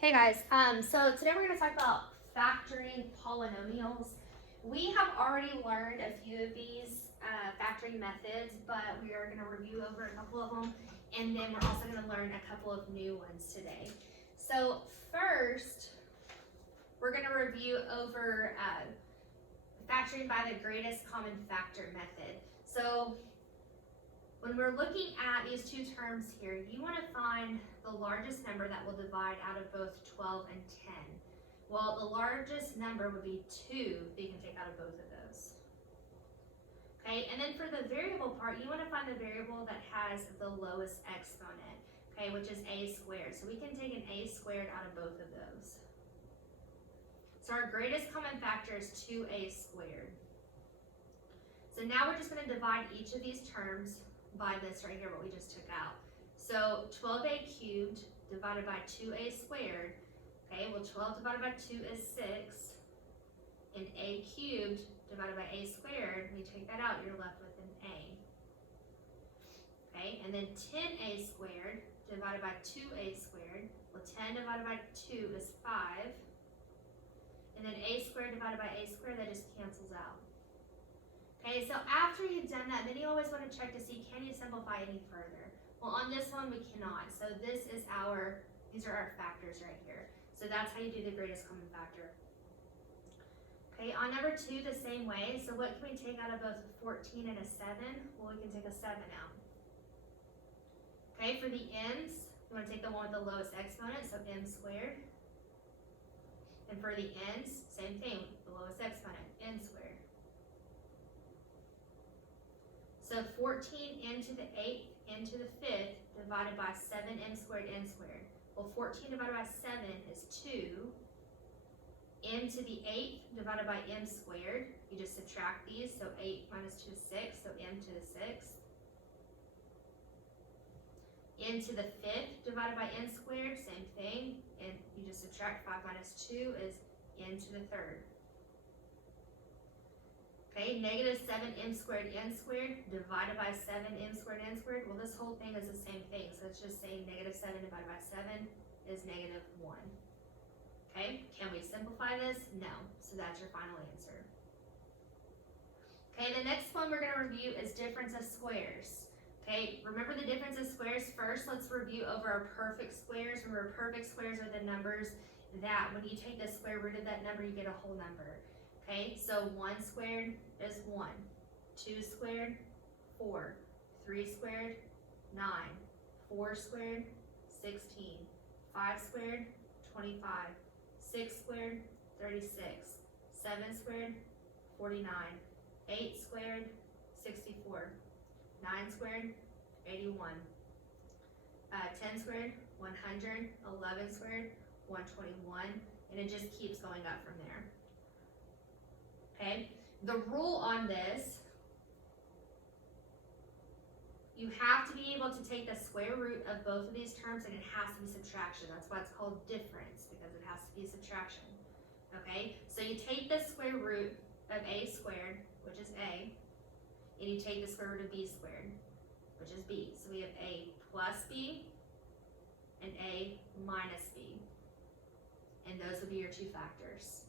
Hey guys, so today we're going to talk about factoring polynomials. We have already learned a few of these factoring methods, but we are going to review over a couple of them, and then we're also going to learn a couple of new ones today. So first, we're going to review over factoring by the greatest common factor method. So when we're looking at these two terms here, you want to find the largest number that will divide out of both 12 and 10. Well, the largest number would be 2 that you can take out of both of those. Okay, and then for the variable part, you want to find the variable that has the lowest exponent, okay, which is a squared. So we can take an a squared out of both of those. So our greatest common factor is 2a squared. So now we're just going to divide each of these terms by this right here, what we just took out. So 12a cubed divided by 2a squared, okay, well 12 divided by 2 is 6, and a cubed divided by a squared, when you take that out, you're left with an a. Okay, and then 10a squared divided by 2a squared, well 10 divided by 2 is 5, and then a squared divided by a squared, that just cancels out. Okay, so after you've done that, then you always want to check to see, can you simplify any further? Well, on this one, we cannot. So these are our factors right here. So that's how you do the greatest common factor. Okay, on number 2, the same way. So what can we take out of both 14 and a 7? Well, we can take a 7 out. Okay, for the n's, you want to take the one with the lowest exponent, so m squared. And for the n's, same thing, the lowest exponent, n squared. So 14 n to the 8th, n to the 5th, divided by 7m squared, n squared. Well, 14 divided by 7 is 2. M to the 8th divided by m squared. You just subtract these, so 8 minus 2 is 6, so m to the 6th. N to the 5th divided by n squared, same thing. And you just subtract 5 minus 2 is n to the 3rd. Okay, negative 7m squared n squared divided by 7m squared n squared. Well, this whole thing is the same thing. So it's just saying negative 7 divided by 7 is negative 1. Okay, can we simplify this? No. So that's your final answer. Okay, the next one we're going to review is difference of squares. Okay, remember the difference of squares first. Let's review over our perfect squares. Remember, perfect squares are the numbers that when you take the square root of that number, you get a whole number. Okay, so 1 squared is 1, 2 squared, 4, 3 squared, 9, 4 squared, 16, 5 squared, 25, 6 squared, 36, 7 squared, 49, 8 squared, 64, 9 squared, 81, 10 squared, 100, 11 squared, 121, and it just keeps going up from there. Okay, the rule on this, you have to be able to take the square root of both of these terms, and it has to be subtraction. That's why it's called difference, because it has to be subtraction. Okay, so you take the square root of a squared, which is a, and you take the square root of b squared, which is b. So we have a plus b and a minus b, and those would be your two factors.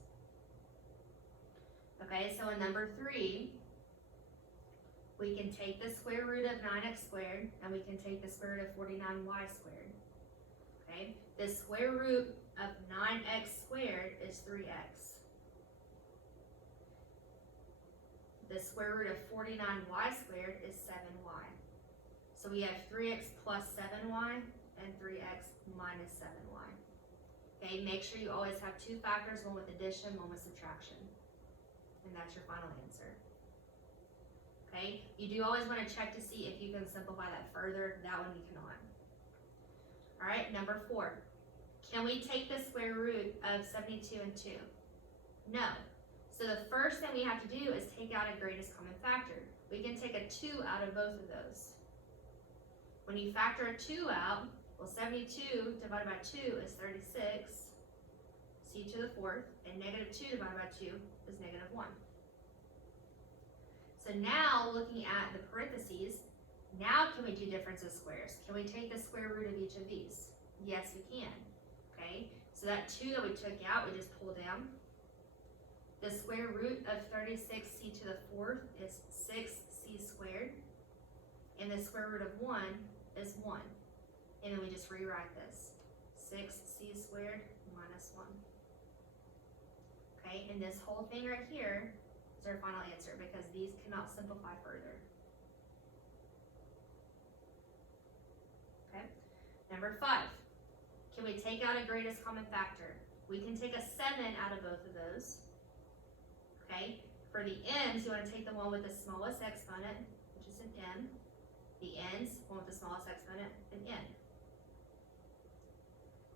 Okay, so in number 3, we can take the square root of 9x squared, and we can take the square root of 49y squared. Okay, the square root of 9x squared is 3x. The square root of 49y squared is 7y. So we have 3x plus 7y and 3x minus 7y. Okay, make sure you always have two factors, one with addition, one with subtraction. And that's your final answer. Okay, you do always want to check to see if you can simplify that further. That one you cannot. All right, number 4. Can we take the square root of 72 and 2? No. So the first thing we have to do is take out a greatest common factor. We can take a 2 out of both of those. When you factor a 2 out, well, 72 divided by 2 is 36. C to the 4th, and negative 2 divided by 2 is negative 1. So now, looking at the parentheses, now can we do difference of squares? Can we take the square root of each of these? Yes, we can. Okay, So that 2 that we took out, we just pull down. The square root of 36c to the 4th is 6c squared. And the square root of 1 is 1. And then we just rewrite this. 6c squared minus 1. Okay, and this whole thing right here is our final answer because these cannot simplify further. Okay, number 5. Can we take out a greatest common factor? We can take a 7 out of both of those. Okay, for the m's, you want to take the one with the smallest exponent, which is an m. The n's, one with the smallest exponent, an n.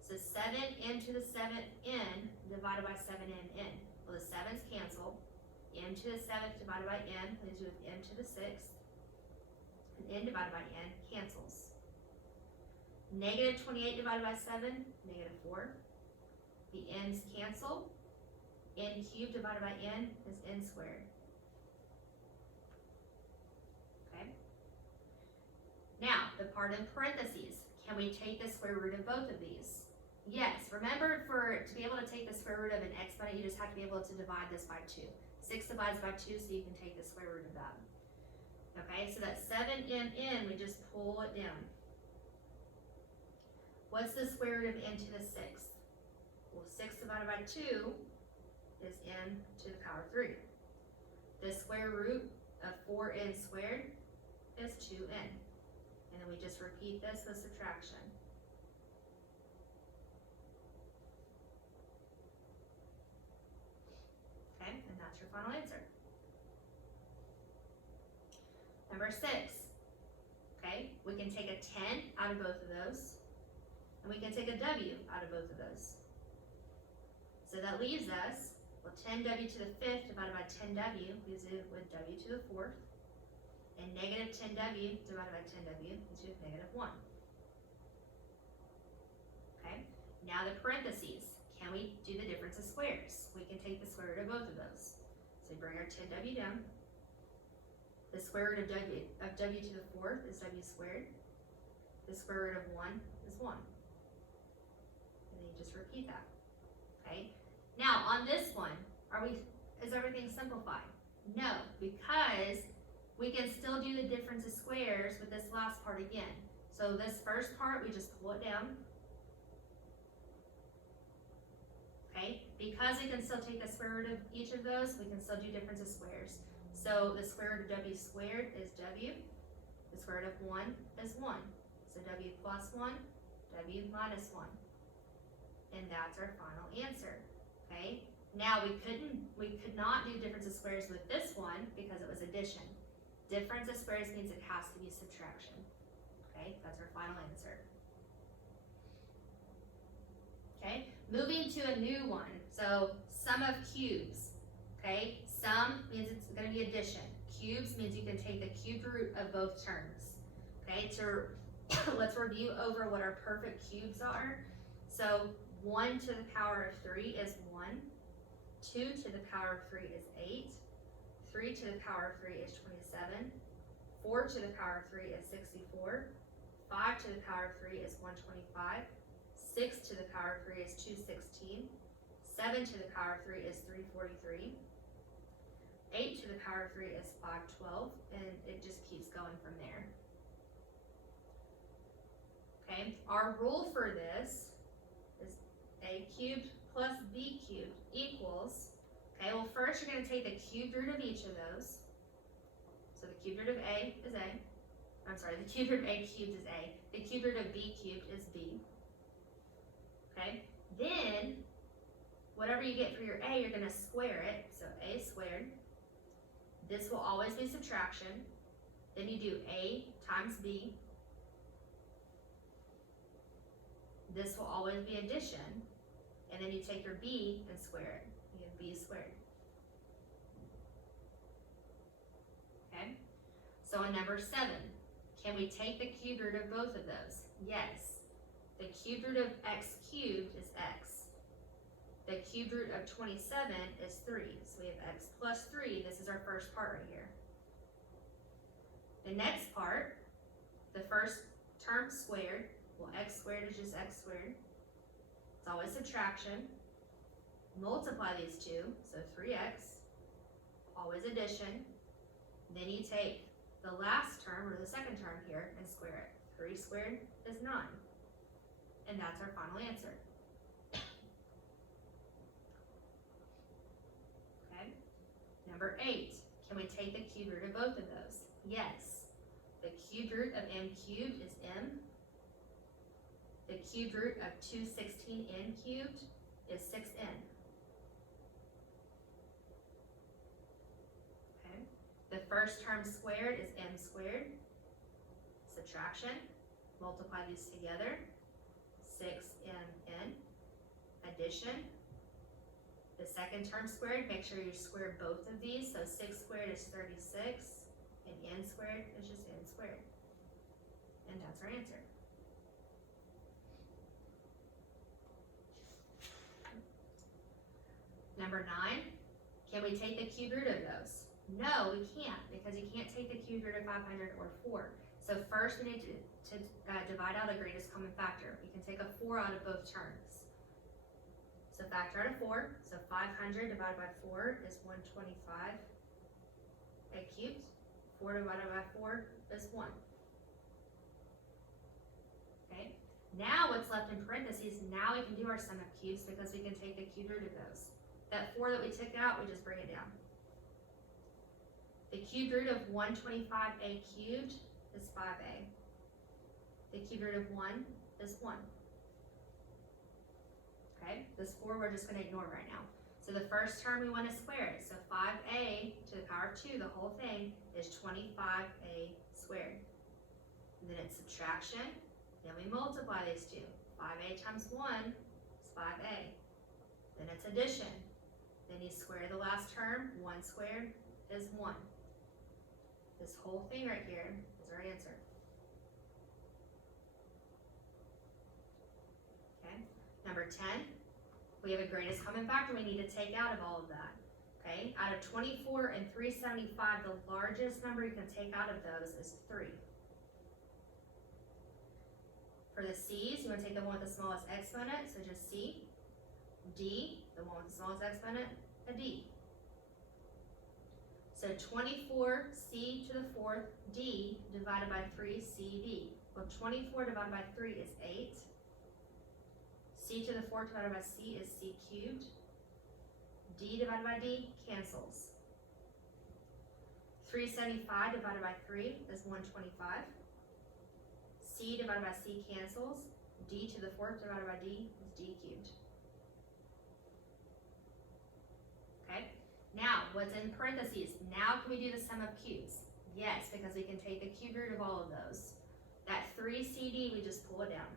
So 7m to the 7th n divided by 7m n. Well, the 7's cancel. M to the 7th divided by n leaves you with m to the 6th. And n divided by n cancels. Negative 28 divided by 7, negative 4. The n's cancel. N cubed divided by n is n squared. Okay. Now, the part in parentheses. Can we take the square root of both of these? Yes. Remember, to be able to take the square root of an exponent, you just have to be able to divide this by 2. 6 divides by 2, so you can take the square root of that. Okay, so that 7mn, we just pull it down. What's the square root of n to the 6th? Well, 6 divided by 2 is n to the power 3. The square root of 4n squared is 2n. And then we just repeat this with subtraction. Okay, and that's your final answer. Number 6. Okay, we can take a 10 out of both of those. And we can take a w out of both of those. So that leaves us, well, 10w to the 5th divided by 10w leaves it with w to the 4th. And negative 10w divided by 10w leaves you with negative 1. Okay, now the parentheses. Can we do the difference of squares? We can take the square root of both of those. So we bring our 10w down. The square root of w to the 4th is w squared. The square root of 1 is 1. And then you just repeat that. Okay. Now on this one, is everything simplified? No, because we can still do the difference of squares with this last part again. So this first part, we just pull it down. Okay, because we can still take the square root of each of those, we can still do difference of squares. So the square root of w squared is w. The square root of 1 is 1. So w plus 1, w minus 1. And that's our final answer. Okay, now we could not do difference of squares with this one because it was addition. Difference of squares means it has to be subtraction. Okay, that's our final answer. Okay, moving to a new one. So sum of cubes. Okay, sum means it's going to be addition. Cubes means you can take the cubed root of both terms. Okay, let's review over what our perfect cubes are. So 1 to the power of 3 is 1. 2 to the power of 3 is 8. 3 to the power of 3 is 27. 4 to the power of 3 is 64. 5 to the power of 3 is 125. 6 to the power of 3 is 216. 7 to the power of 3 is 343. 8 to the power of 3 is 512, and it just keeps going from there. Okay, our rule for this is a cubed plus b cubed equals, okay, well first you're going to take the cubed root of each of those. So the cubed root of a is a. I'm sorry, the cubed root of a cubed is a. The cubed root of b cubed is b. Okay, then whatever you get for your a, you're going to square it. So a squared. This will always be subtraction. Then you do a times b. This will always be addition. And then you take your b and square it. You get b squared. Okay? So in number 7, can we take the cubed root of both of those? Yes. The cubed root of x cubed is x. The cubed root of 27 is 3. So we have x plus 3. This is our first part right here. The next part, the first term squared, well, x squared is just x squared. It's always subtraction. Multiply these two, so 3x, always addition. Then you take the last term, or the second term here, and square it. 3 squared is 9. And that's our final answer. Okay. Number 8, can we take the cube root of both of those? Yes. The cube root of m cubed is m. The cube root of 216n cubed is 6n. Okay. The first term squared is m squared. Subtraction. Multiply these together. 6mn. Addition. The second term squared, make sure you square both of these. So 6 squared is 36, and n squared is just n squared. And that's our answer. Number 9, can we take the cube root of those? No, we can't, because you can't take the cube root of 500 or 4. So first we need to divide out the greatest common factor. We can take a 4 out of both terms. So factor out of 4, so 500 divided by 4 is 125 a cubed. 4 divided by 4 is 1. Okay, now what's left in parentheses, now we can do our sum of cubes because we can take the cube root of those. That 4 that we took out, we just bring it down. The cube root of 125a cubed is 5a. The cube root of 1 is 1. Okay, this 4 we're just going to ignore right now. So the first term we want to square it. So 5a to the power of 2, the whole thing, is 25a squared. And then it's subtraction. Then we multiply these two. 5a times 1 is 5a. Then it's addition. Then you square the last term. 1 squared is 1. This whole thing right here is our answer. Okay. Number 10, we have a greatest common factor we need to take out of all of that. Okay, out of 24 and 375, the largest number you can take out of those is 3. For the c's, you want to take the one with the smallest exponent, so just c. D, the one with the smallest exponent, a d. So 24c to the 4th d divided by 3cd. Well, 24 divided by 3 is 8. C to the 4th divided by c is c cubed. D divided by d cancels. 375 divided by 3 is 125. C divided by c cancels. D to the 4th divided by d is d cubed. Okay, now what's in parentheses? Now can we do the sum of cubes? Yes, because we can take the cube root of all of those. That 3cd, we just pull it down.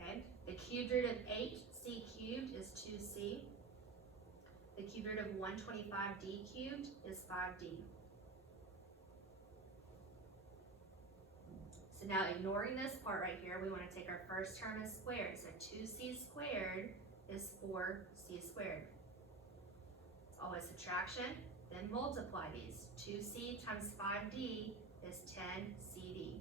Okay, the cube root of 8c cubed is 2c. The cube root of 125d cubed is 5d. So now ignoring this part right here, we want to take our first term as squared. So 2c squared is 4c squared. It's always subtraction, then multiply these. 2c times 5d is 10cd.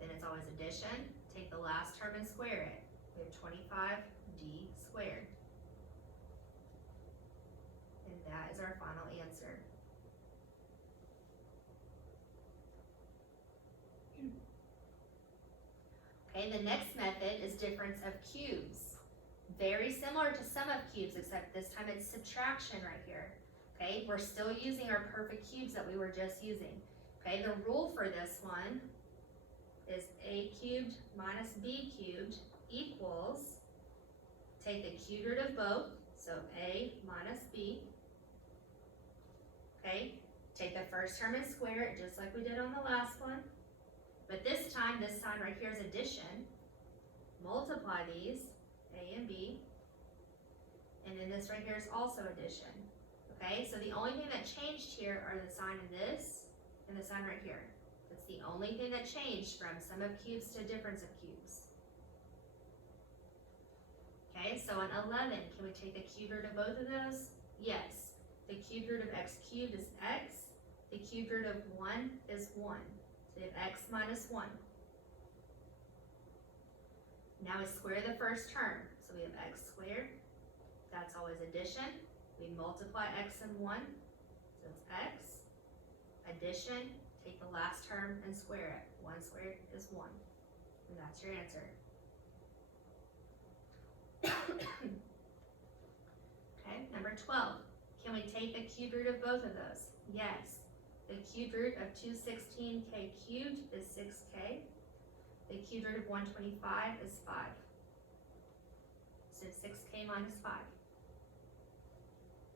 Then it's always addition. Take the last term and square it. We have 25d squared. And that is our final answer. Okay, the next method is difference of cubes. Very similar to sum of cubes, except this time it's subtraction right here. Okay, we're still using our perfect cubes that we were just using. Okay, the rule for this one is a cubed minus b cubed equals, take the cube root of both, so a minus b. Okay, take the first term and square it just like we did on the last one. But this time, this sign right here is addition. Multiply these, a and b. And then this right here is also addition. Okay, so the only thing that changed here are the sign in this and the sign right here. That's the only thing that changed from sum of cubes to difference of cubes. Okay, so on 11, can we take the cube root of both of those? Yes. The cube root of x cubed is x. The cube root of 1 is 1. So we have x minus 1. Now we square the first term. So we have x squared. That's always addition. We multiply x and 1. So it's x. Addition. Take the last term and square it. 1 squared is 1. And that's your answer. Okay, number 12. Can we take the cube root of both of those? Yes. The cube root of 216k cubed is 6k. The cube root of 125 is 5. So 6k minus 5.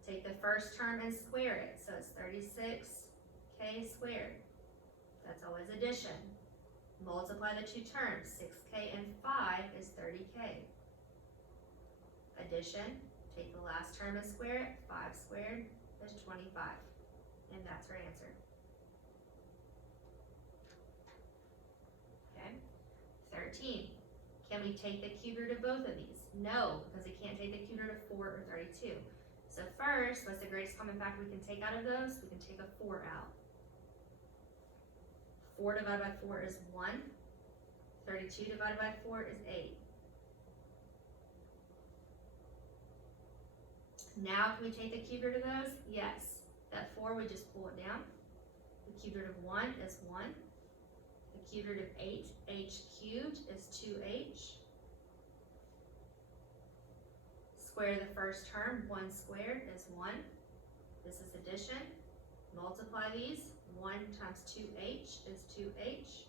Take the first term and square it. So it's 36k squared. That's always addition. Multiply the two terms. 6k and 5 is 30k. Addition. Take the last term and square it. 5 squared is 25. And that's our answer. Okay. 13. Can we take the cube root of both of these? No, because we can't take the cube root of 4 or 32. So first, what's the greatest common factor we can take out of those? We can take a 4 out. 4 divided by 4 is 1. 32 divided by 4 is 8. Now, can we take the cube root of those? Yes. That 4, we just pull it down. The cube root of 1 is 1. The cube root of 8h cubed is 2h. Square the first term. 1 squared is 1. This is addition. Multiply these. 1 times 2h is 2h.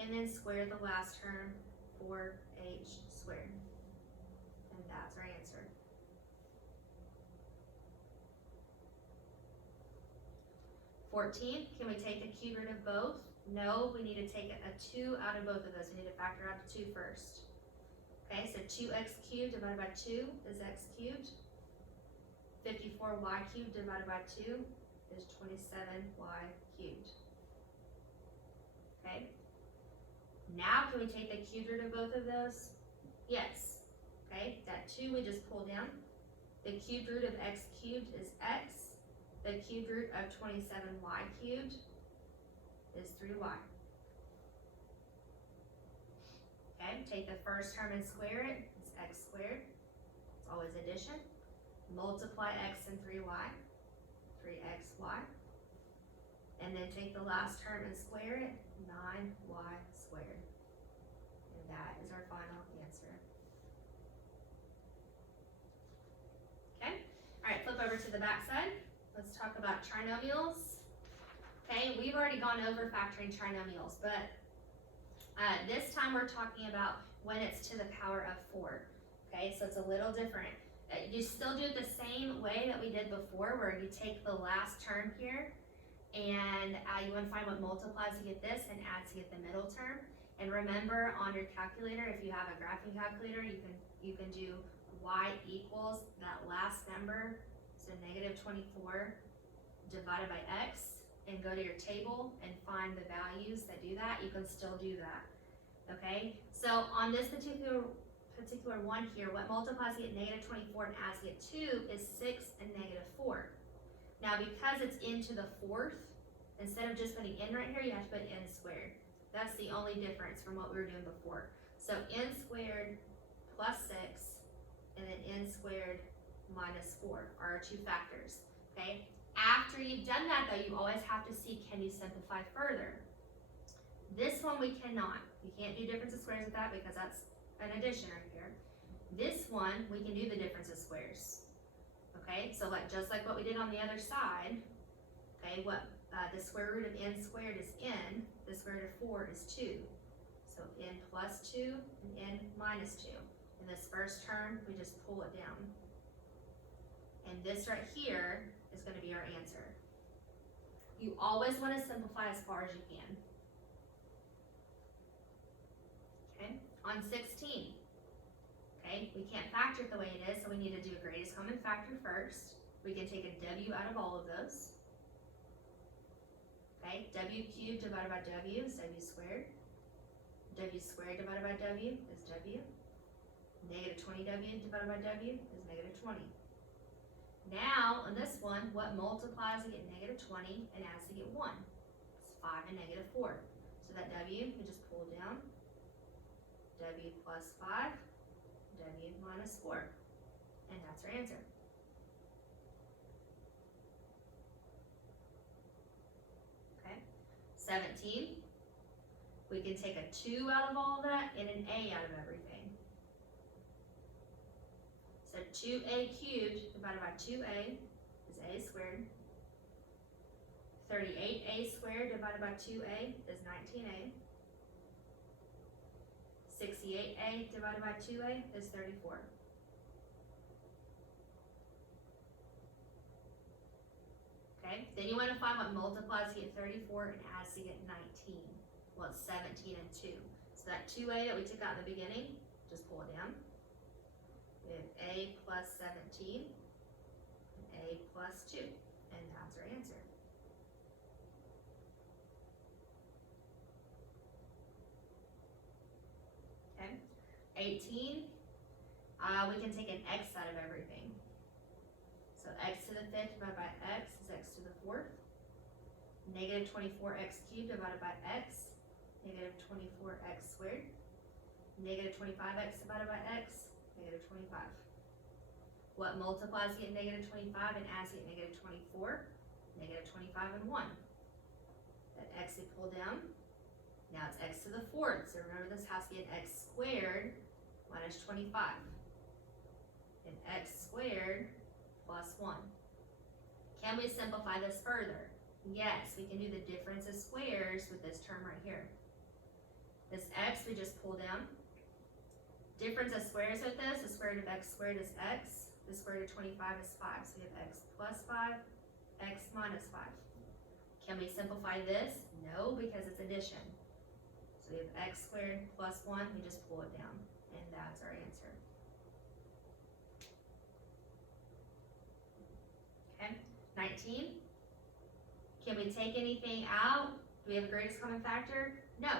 And then square the last term. 4h squared. And that's our answer. Can we take the cube root of both? No, we need to take a 2 out of both of those. We need to factor out the 2 first. Okay, so 2x cubed divided by 2 is x cubed. 54y cubed divided by 2 is 27y cubed. Okay, now can we take the cube root of both of those? Yes. Okay, that 2 we just pull down. The cube root of x cubed is x. The cube root of 27y cubed is 3y. Okay, take the first term and square it. It's x squared. It's always addition. Multiply x and 3y. 3xy. And then take the last term and square it. 9y squared. And that is our final answer. Okay, all right, flip over to the back side. Let's talk about trinomials. Okay, we've already gone over factoring trinomials, but this time we're talking about when it's to the power of 4. Okay, so it's a little different. You still do it the same way that we did before, where you take the last term here, and you want to find what multiplies to get this and adds to get the middle term. And remember, on your calculator, if you have a graphing calculator, you can do y equals that last number. So negative 24 divided by x, and go to your table and find the values that do that. You can still do that. Okay, so on this particular one here, what multiplies to get negative 24 and adds to get 2 is 6 and negative 4. Now because it's into the fourth, instead of just putting n right here, you have to put n squared. That's the only difference from what we were doing before. So n squared plus 6, and then n squared minus 4 are our two factors. Okay, after you've done that though, you always have to see, can you simplify further? This one we cannot. You can't do difference of squares with that because that's an addition right here. This one, we can do the difference of squares. Okay, so just like what we did on the other side, okay, what the square root of n squared is n, the square root of 4 is 2. So n plus 2 and n minus 2. In this first term, we just pull it down. And this right here is going to be our answer. You always want to simplify as far as you can. Okay, on 16. Okay, we can't factor it the way it is, so we need to do a greatest common factor first. We can take a w out of all of those. Okay, w cubed divided by w is w squared. W squared divided by w is w. Negative 20w divided by w is negative 20. Now, on this one, what multiplies to get negative 20 and adds to get 1? It's 5 and negative 4. So that w, we just pull down. w plus 5, w minus 4. And that's our answer. Okay, 17. We can take a 2 out of all of that and an a out of everything. So 2a cubed divided by 2a is a squared. 38a squared divided by 2a is 19a. 68a divided by 2a is 34. Okay, then you want to find what multiplies to get 34 and adds to get 19. Well, it's 17 and 2. So that 2a that we took out in the beginning, just pull it down. We have a plus 17 and a plus 2. And that's our answer. Okay, 18. We can take an x out of everything. So x to the 5th divided by x is x to the 4th. Negative 24x cubed divided by x, negative 24x squared. Negative 25x divided by x, negative 25. What multiplies to get negative 25 and adds to get negative 24? Negative 25 and 1. That x we pull down. Now it's x to the 4th. So remember this has to be an x squared minus 25. And x squared plus 1. Can we simplify this further? Yes, we can do the difference of squares with this term right here. This x we just pull down. Difference of squares with this, the square root of x squared is x. The square root of 25 is 5. So we have x plus 5, x minus 5. Can we simplify this? No, because it's addition. So we have x squared plus 1, we just pull it down. And that's our answer. Okay, 19. Can we take anything out? Do we have a greatest common factor? No.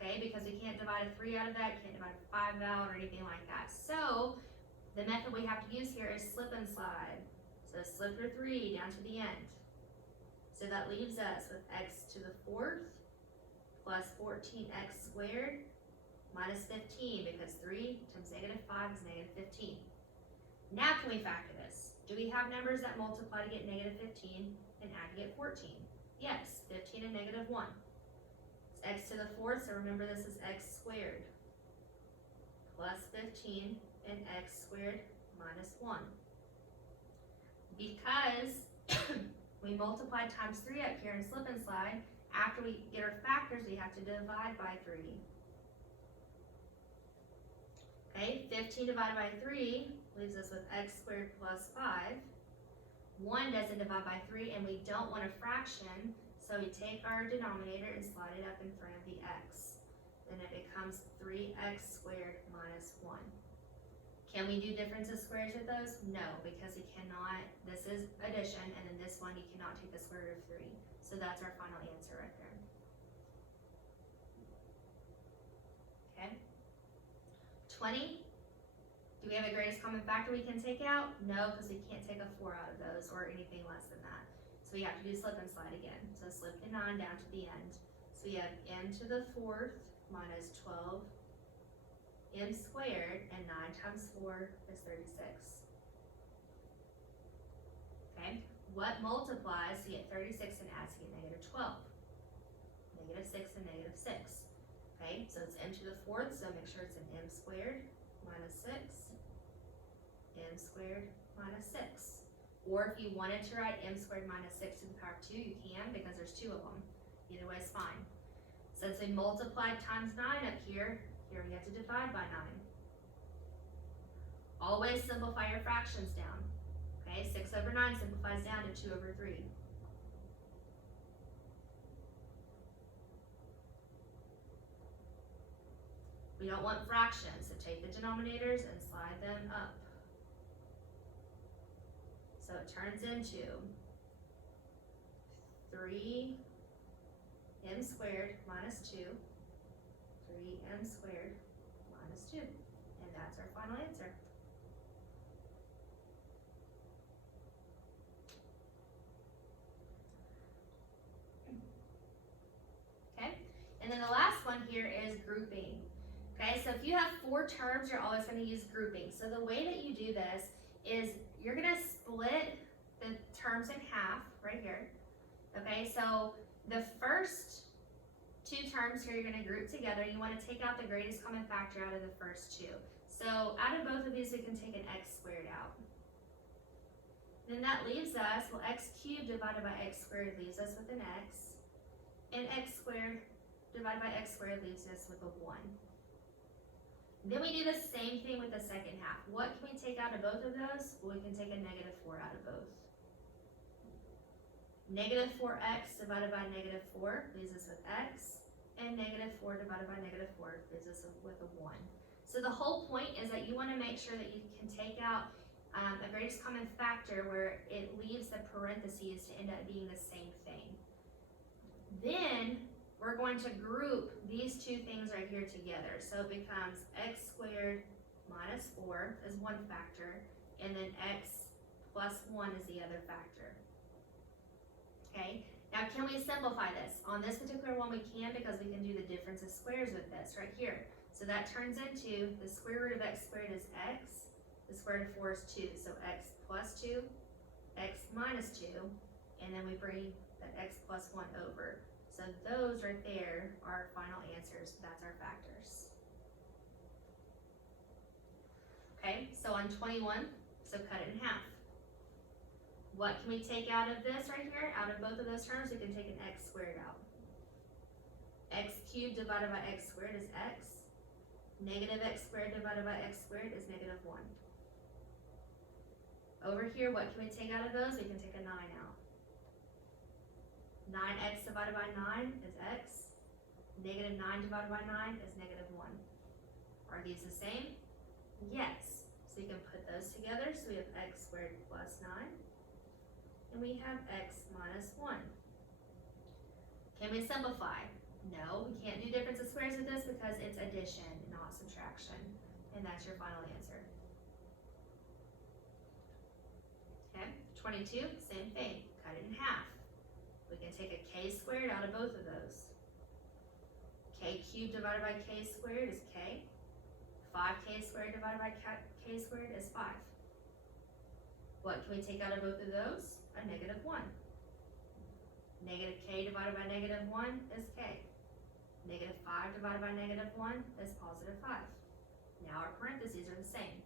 Okay, because we can't divide a 3 out of that, can't divide a 5 out or anything like that. So the method we have to use here is slip and slide. So slip your 3 down to the end. So that leaves us with x to the 4th plus 14x squared minus 15, because 3 times negative 5 is negative 15. Now can we factor this? Do we have numbers that multiply to get negative 15 and add to get 14? Yes, 15 and negative 1. It's x to the 4th, so remember this is x squared plus 15 and x squared minus 1. Because we multiplied times 3 up here in slip and slide, after we get our factors, we have to divide by 3. Okay, 15 divided by 3 leaves us with x squared plus 5. 1 doesn't divide by 3, and we don't want a fraction, so we take our denominator and slide it up in front of the x. Then it becomes 3x squared minus 1. Can we do difference of squares with those? No, because we cannot. This is addition, and then this one you cannot take the square root of 3. So that's our final answer right there. Okay. 20. Do we have a greatest common factor we can take out? No, because we can't take a 4 out of those or anything less than that. So we have to do slip and slide again. So slip the 9 down to the end. So we have n to the 4th minus 12 m squared, and 9 times 4 is 36. Okay, what multiplies to get 36 and adds to get negative 12? Negative 6 and negative 6. Okay, so it's m to the 4th, so make sure it's an m squared minus 6, m squared minus 6. Or if you wanted to write m squared minus 6 to the power of 2, you can, because there's 2 of them. Either way is fine. Since we multiplied times 9 up here, here we have to divide by 9. Always simplify your fractions down. Okay, 6 over 9 simplifies down to 2 over 3. We don't want fractions, so take the denominators and slide them up. So it turns into 3m squared minus 2, 3m squared minus 2. And that's our final answer. Okay, and then the last one here is grouping. Okay, so if you have 4 terms, you're always going to use grouping. So the way that you do this is you're going to split the terms in half right here. Okay, so the first 2 terms here you're going to group together. You want to take out the greatest common factor out of the first 2. So out of both of these, we can take an x squared out. Then that leaves us, well, x cubed divided by x squared leaves us with an x, and x squared divided by x squared leaves us with a 1. Then we do the same thing with the second half. What can we take out of both of those? Well, we can take a negative 4 out of both. Negative 4x divided by negative 4 leaves us with x, and negative 4 divided by negative 4 leaves us with a 1. So the whole point is that you want to make sure that you can take out a greatest common factor where it leaves the parentheses to end up being the same thing. Then we're going to group these 2 things right here together. So it becomes x squared minus 4 is one factor, and then x plus 1 is the other factor. Okay, now can we simplify this? On this particular one we can, because we can do the difference of squares with this right here. So that turns into the square root of x squared is x, the square root of 4 is 2, so x plus 2, x minus 2, and then we bring that x plus 1 over. So those right there are our final answers. That's our factors. Okay, so on 21, so cut it in half. What can we take out of this right here? Out of both of those terms, we can take an x squared out. X cubed divided by x squared is x. Negative x squared divided by x squared is negative 1. Over here, what can we take out of those? We can take a 9 out. 9x divided by 9 is x. Negative 9 divided by 9 is negative 1. Are these the same? Yes. So you can put those together. So we have x squared plus 9. And we have x minus 1. Can we simplify? No, we can't do difference of squares with this because it's addition, not subtraction. And that's your final answer. Okay, 22, same thing. Cut it in half. We can take a k squared out of both of those. K cubed divided by k squared is k. 5k squared divided by k squared is 5. What can we take out of both of those? A negative 1. Negative k divided by negative 1 is k. Negative 5 divided by negative 1 is positive 5. Now our parentheses are the same.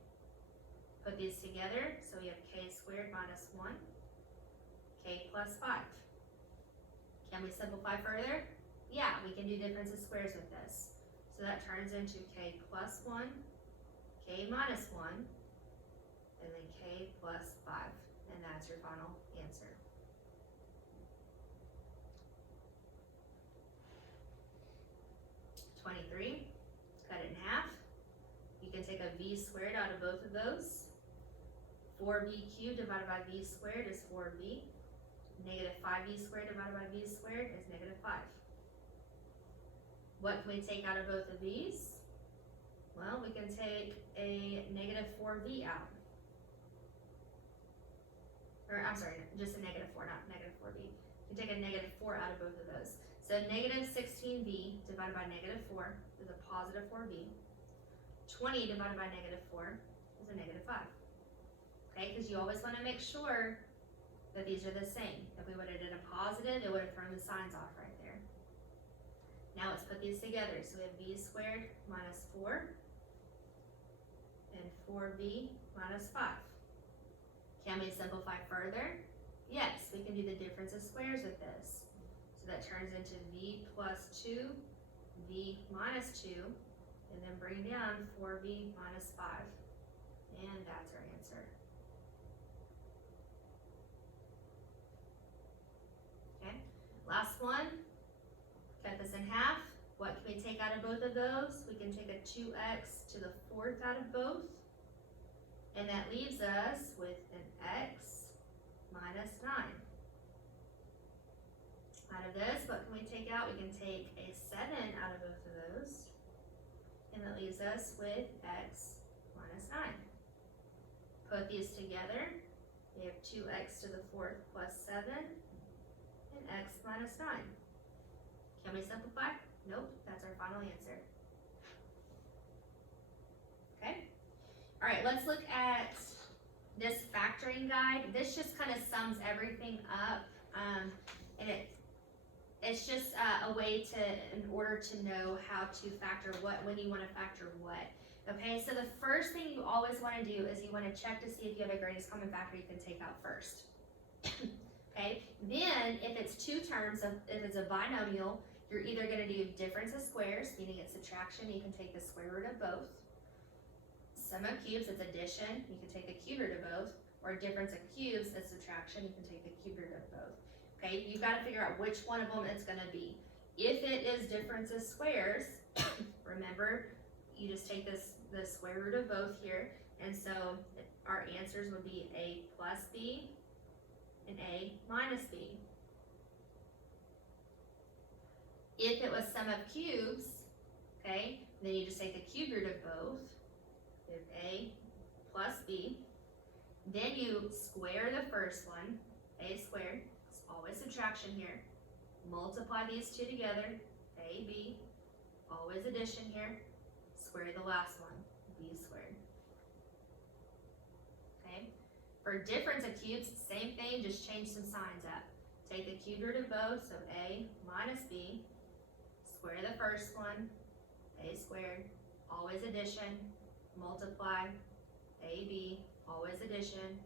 Put these together, so we have k squared minus 1, k plus 5. Can we simplify further? Yeah, we can do difference of squares with this. So that turns into k plus 1, k minus 1, and then k plus 5. And that's your final answer. (23), cut it in half. You can take a v squared out of both of those. 4v cubed divided by v squared is 4v. Negative 5v squared divided by v squared is negative 5. What can we take out of both of these? Well, we can take a negative 4v out. Or, I'm sorry, just a negative 4, not negative 4v. You can take a negative 4 out of both of those. So negative 16v divided by negative 4 is a positive 4v. 20 divided by negative 4 is a negative 5. Okay, because you always want to make sure that these are the same. If we would have done a positive, it would have thrown the signs off right there. Now let's put these together. So we have v squared minus 4 and 4v minus 5. Can we simplify further? Yes, we can do the difference of squares with this. So that turns into v plus 2, v minus 2, and then bring down 4v minus 5. And that's our answer. Okay, last one. Cut this in half. What can we take out of both of those? We can take a 2x to the 4th out of both. And that leaves us with an x minus 9. Out of this, what can we take out? We can take a 7 out of both of those. And that leaves us with x minus 9. Put these together. We have 2x to the 4th plus 7 and x minus 9. Can we simplify? Nope, that's our final answer. factoring guide. This just kind of sums everything up, and it's just a way in order to know how to factor what, when you want to factor what. Okay, so the first thing you always want to do is you want to check to see if you have a greatest common factor you can take out first. Okay, then if it's two terms, if it's a binomial, you're either going to do difference of squares, meaning it's subtraction, you can take the square root of both. Sum of cubes, it's addition, you can take the cube root of both. Or difference of cubes, it's subtraction, you can take the cube root of both. Okay, you've got to figure out which one of them it's going to be. If it is difference of squares, remember, you just take the square root of both here, and so our answers would be a plus b and a minus b. If it was sum of cubes, okay, then you just take the cube root of both, give a plus b, then you square the first one, a squared, it's always subtraction here, multiply these two together, ab, always addition here, square the last one, b squared. Okay, for difference of cubes, same thing, just change some signs up. Take the cube root of both, so a minus b, square the first one, a squared, always addition, multiply, ab, always addition,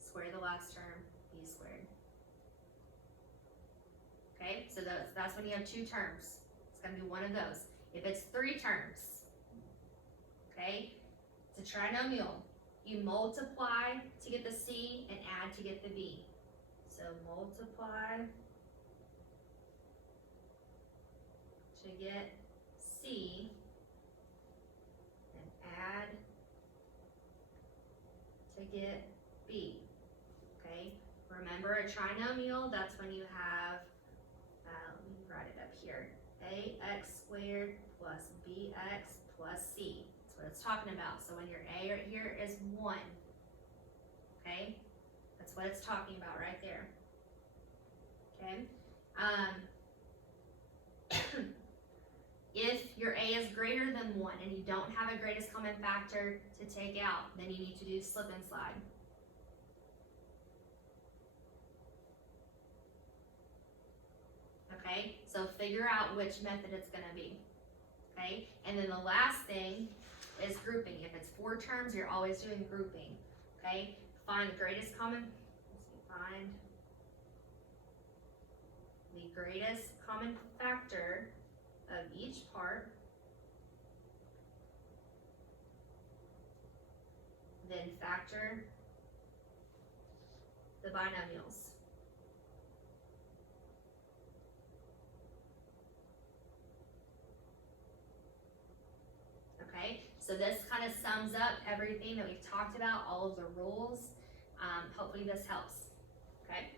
square the last term, b squared. Okay, so that's when you have two terms. It's going to be one of those. If it's three terms, okay, it's a trinomial. You multiply to get the c and add to get the b. So multiply to get c and add to get b. Okay, remember a trinomial, that's when you have, let me write it up here, ax squared plus bx plus c. That's what it's talking about. So when your a right here is 1, okay, that's what it's talking about right there. Okay, if your a is greater than 1 and you don't have a greatest common factor to take out, then you need to do slip and slide. Okay, so figure out which method it's going to be. Okay, and then the last thing is grouping. If it's 4 terms, you're always doing grouping. Okay, find the greatest common, find the greatest common factor of each part, then factor the binomials. Okay, so this kind of sums up everything that we've talked about, all of the rules. Hopefully this helps. Okay.